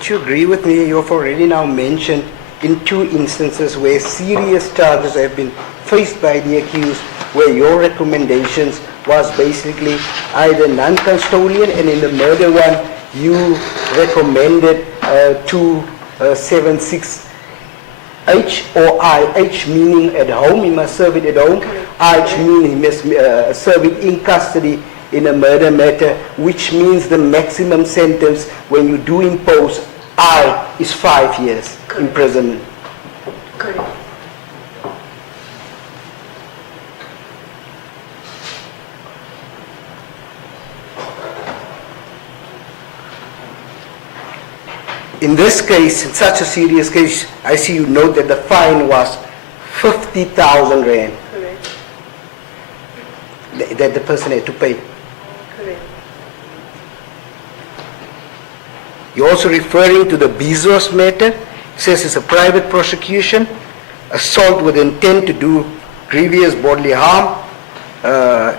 Would you agree with me? You've already now mentioned in 2 instances where serious charges have been faced by the accused, where your recommendations was basically either non-custodial, and in the murder one, you recommended 276 H or I. H meaning at home, he must serve it at home. I meaning he must serve it in custody in a murder matter, which means the maximum sentence when you do impose I is 5 years imprisonment. Correct. In this case, in such a serious case, I see you note that the fine was 50,000 rand Correct. that the person had to pay. Correct. You're also referring to the Bezos matter. It says it's a private prosecution, assault with intent to do grievous bodily harm.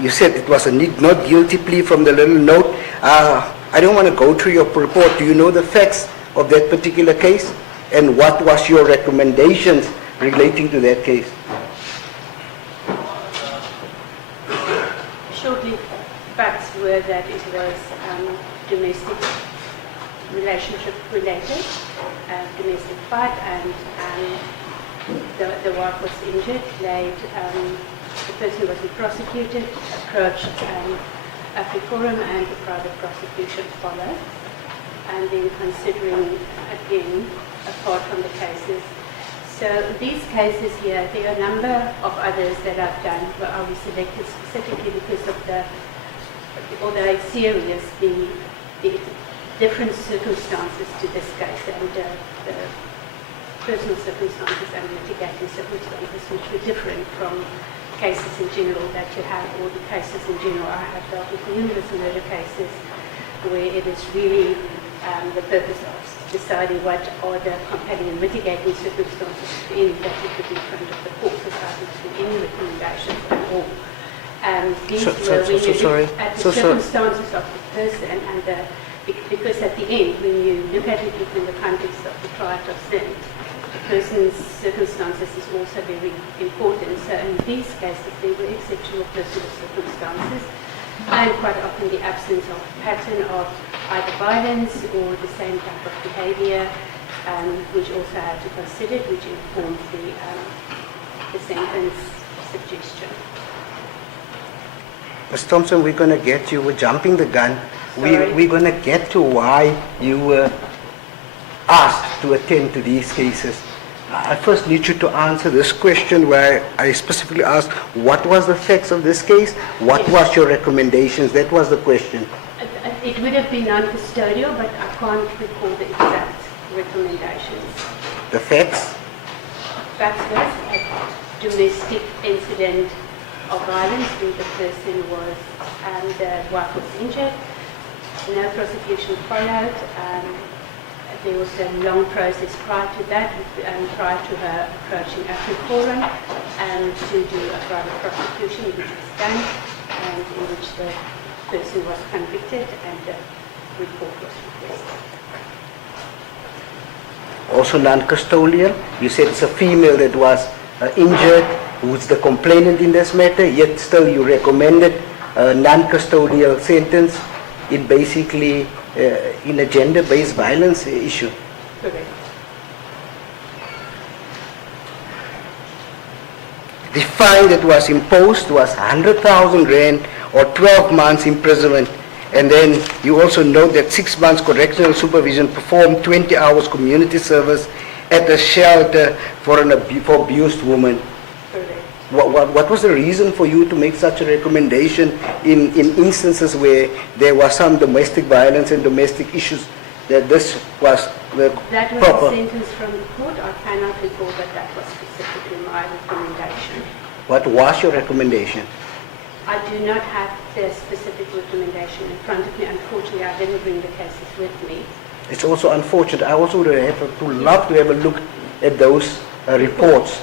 You said it was a not guilty plea from the little note. I don't want to go through your report. Do you know the facts of that particular case? And what was your recommendations relating to that case? Shortly, facts were that it was domestic relationship related, domestic fight, and the wife was injured. The person wasn't prosecuted, approached Afriforum, and the private prosecution followed. And then considering, again, apart from the cases. So these cases here, there are a number of others that I've done, but I was selected specifically because of although it's serious, the different circumstances to this case, and the personal circumstances and mitigating circumstances, which were different from cases in general that you have, or the cases in general. I have dealt with numerous murder cases where it is really the purpose of deciding what are the compelling and mitigating circumstances to any that you put in front of the court without making any recommendations at all. These were when you look at the circumstances of the person, and because at the end, when you look at it within the context of the triad of sin, the person's circumstances is also very important. So in these cases, there were exceptional personal circumstances, and quite often the absence of a pattern of either violence or the same type of behavior, which also had to consider, which informs the sentence suggestion. Ms. Thompson, we're going to get you, we're jumping the gun. We're going to get to why you were asked to attend to these cases. I first need you to answer this question where I specifically asked, what was the facts of this case? What was your recommendations? That was the question. It would have been non-custodial, but I can't recall the exact recommendations. The facts? Facts was a domestic incident of violence where the person was, the wife was injured. No prosecution followed. There was a long process prior to that, prior to her approaching Afriforum to do a private prosecution, which was done, and in which the person was convicted and the report was requested. Also non-custodial. You said it's a female that was injured, who's the complainant in this matter, yet still you recommended a non-custodial sentence in basically in a gender-based violence issue. Correct. The fine that was imposed was 100,000 rand or 12 months imprisonment. And then you also note that 6 months correctional supervision, performed 20 hours community service at a shelter for abused woman. Correct. What was the reason for you to make such a recommendation in instances where there was some domestic violence and domestic issues, that this was the That was proper? a sentence from the court. I cannot recall that was specifically my recommendation. What was your recommendation? I do not have the specific recommendation in front of me. Unfortunately, I didn't bring the cases with me. It's also unfortunate. I also would have love to have a look at those reports.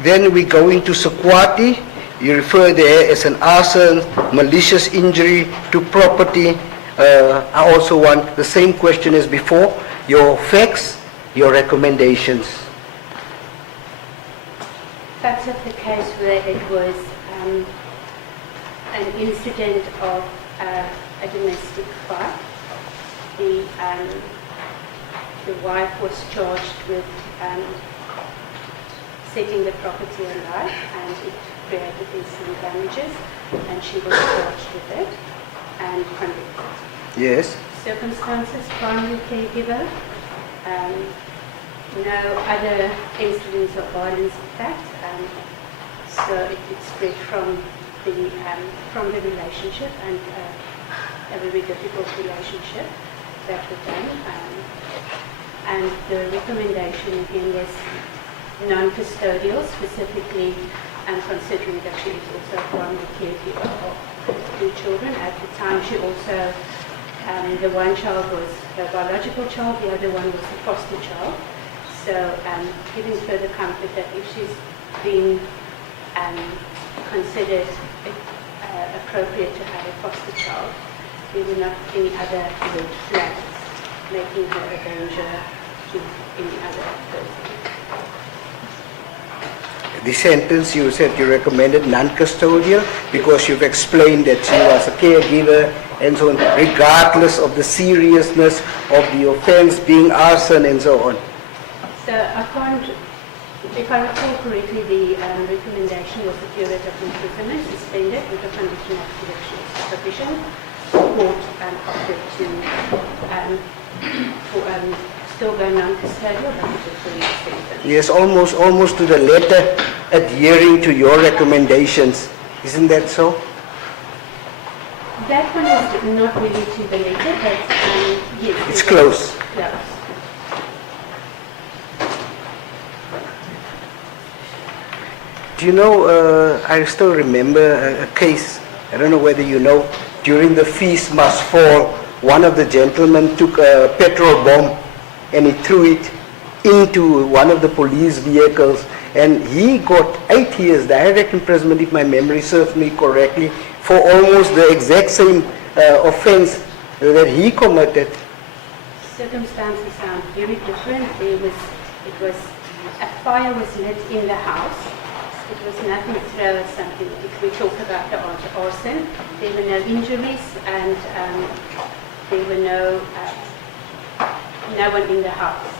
Then we go into Sekwati. You refer there as an arson, malicious injury to property. I also want the same question as before, your facts, your recommendations. Facts of the case where it was an incident of a domestic fight. The wife was charged with setting the property alight, and it created instant damages, and she was charged with it and convicted. Yes. Circumstances, primary caregiver, no other incidents of violence in fact, so it spread from the relationship, and a very difficult relationship that was done. And the recommendation again was non-custodial, specifically considering that she is also a primary caregiver of 2 children. At the time she also, the one child was her biological child, the other one was a foster child. So giving further comfort that if she's been considered appropriate to have a foster child, there were not any other red flags making her a danger to any other person. The sentence you said you recommended non-custodial because you've explained that she was a caregiver and so on, regardless of the seriousness of the offense being arson and so on. So I can't, if I recall correctly, the recommendation was a period of imprisonment suspended with a condition of correctional supervision. The court opted to still go non-custodial, but with a full sentence. Yes, almost to the letter adhering to your recommendations. Isn't that so? That one was not really to the letter, but yes. It's close. Close. Do you know, I still remember a case, I don't know whether you know, during the Feast Must Fall, one of the gentlemen took a petrol bomb and he threw it into one of the police vehicles, and he got 8 years direct imprisonment, if my memory serves me correctly, for almost the exact same offense that he committed. Circumstances sound very different. A fire was lit in the house. It was nothing to throw at something. If we talk about the arson, there were no injuries, and there were no one in the house.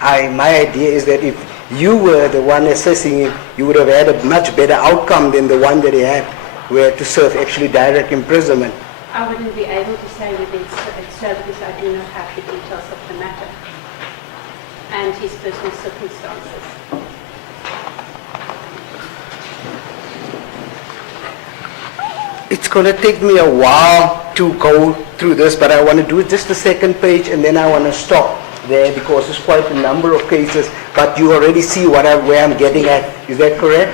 My idea is that if you were the one assessing it, you would have had a much better outcome than the one that he had, where to serve actually direct imprisonment. I wouldn't be able to say whether it's so because I do not have the details of the matter and his personal circumstances. It's going to take me a while to go through this, but I want to do just the second page and then I want to stop there because there's quite a number of cases, but you already see where I'm getting at. Is that correct?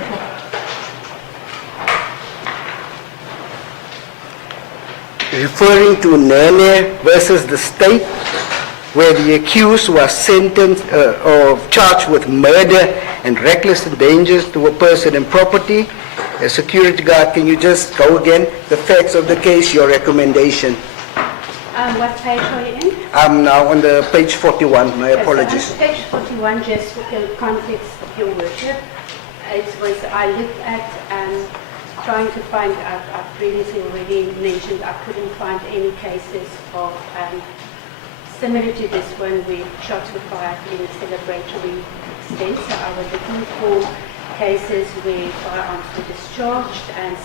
Referring to Nene versus the state, where the accused was sentenced or charged with murder and reckless endanger to a person and property. A security guard, can you just go again? The facts of the case, your recommendation. What page are you in? I'm now on the page 41, my apologies. So page 41, just for the context of your worship, I looked at trying to find, I've previously already mentioned, I couldn't find any cases of similar to this one where shots were fired in a celebratory extent. So I was looking for cases where firearms were discharged and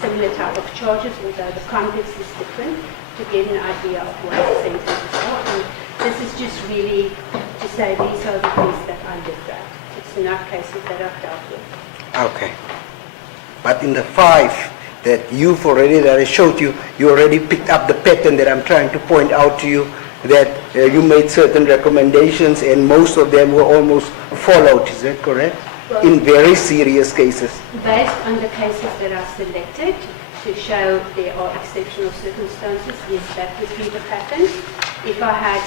similar type of charges, although the context is different, to get an idea of what the sentences are. And this is just really to say these are the things that I looked at. It's not cases that I've dealt with. Okay. But in the 5 that I showed you, you already picked up the pattern that I'm trying to point out to you, that you made certain recommendations and most of them were almost followed. Is that correct? Well, in very serious cases. Based on the cases that are selected to show there are exceptional circumstances, yes, that would be the pattern. If I had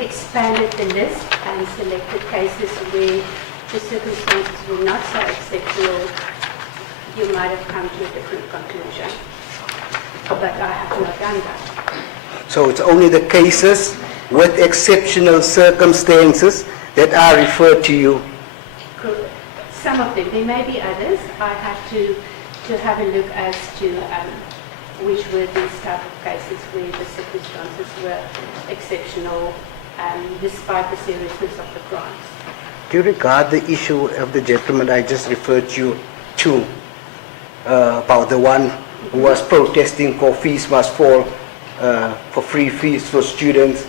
expanded the list and selected cases where the circumstances were not so exceptional, you might have come to a different conclusion. but I have not done that. So it's only the cases with exceptional circumstances that are referred to you. Some of them, there may be others. I have to have a look as to which were these type of cases where the circumstances were exceptional despite the seriousness of the crimes. Do you regard the issue of the gentleman I just referred you to, about the one who was protesting for fees must fall, for free fees for students,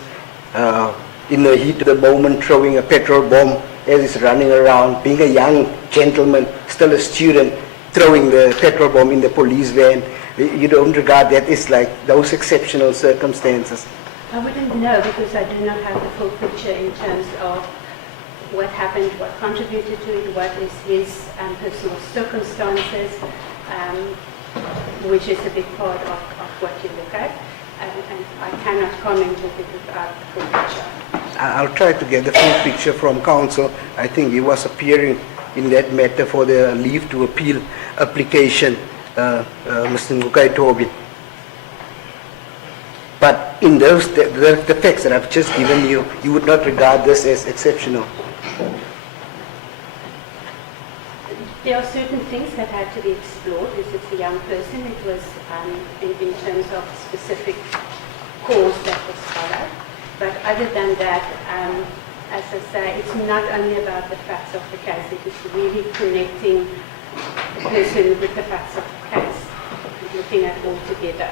in the heat of the moment throwing a petrol bomb as he's running around, being a young gentleman, still a student, throwing the petrol bomb in the police van? You don't regard that as like those exceptional circumstances? I wouldn't know because I do not have the full picture in terms of what happened, what contributed to it, what is his personal circumstances, which is a big part of what you look at. And I cannot comment on it without the full picture. I'll try to get the full picture from counsel. I think he was appearing in that matter for the leave to appeal application, Mr. Ngukai Toby. But in those, the facts that I've just given you, you would not regard this as exceptional. There are certain things that had to be explored. If it's a young person, it was in terms of specific cause that was followed. But other than that, as I say, it's not only about the facts of the case, it is really connecting the person with the facts of the case, looking at all together,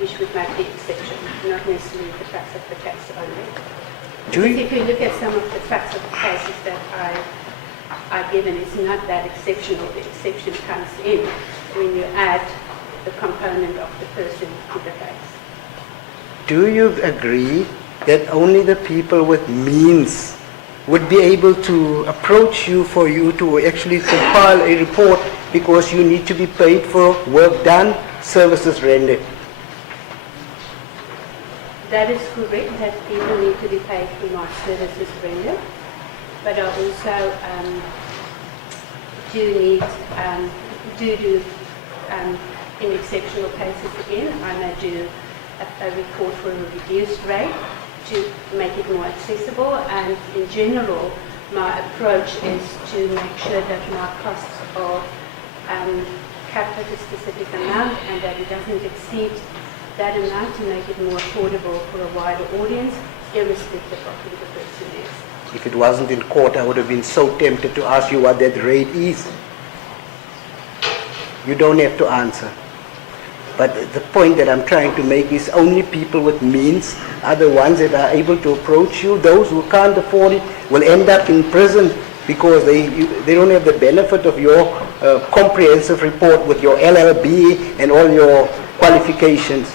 which would make the exception, not necessarily the facts of the case only. If you look at some of the facts of the cases that I've given, it's not that exceptional. The exception comes in when you add the component of the person to the case. Do you agree that only the people with means would be able to approach you for you to actually compile a report because you need to be paid for work done, services rendered? That is correct, that people need to be paid for my services rendered. But I also do in exceptional cases again, I may do a report for a reduced rate to make it more accessible, and in general my approach is to make sure that my costs are capped at a specific amount and that it doesn't exceed that amount to make it more affordable for a wider audience, irrespective of who the person is. If it wasn't in court, I would have been so tempted to ask you what that rate is. You don't have to answer. But the point that I'm trying to make is only people with means are the ones that are able to approach you. Those who can't afford it will end up in prison because they don't have the benefit of your comprehensive report with your LLB and all your qualifications.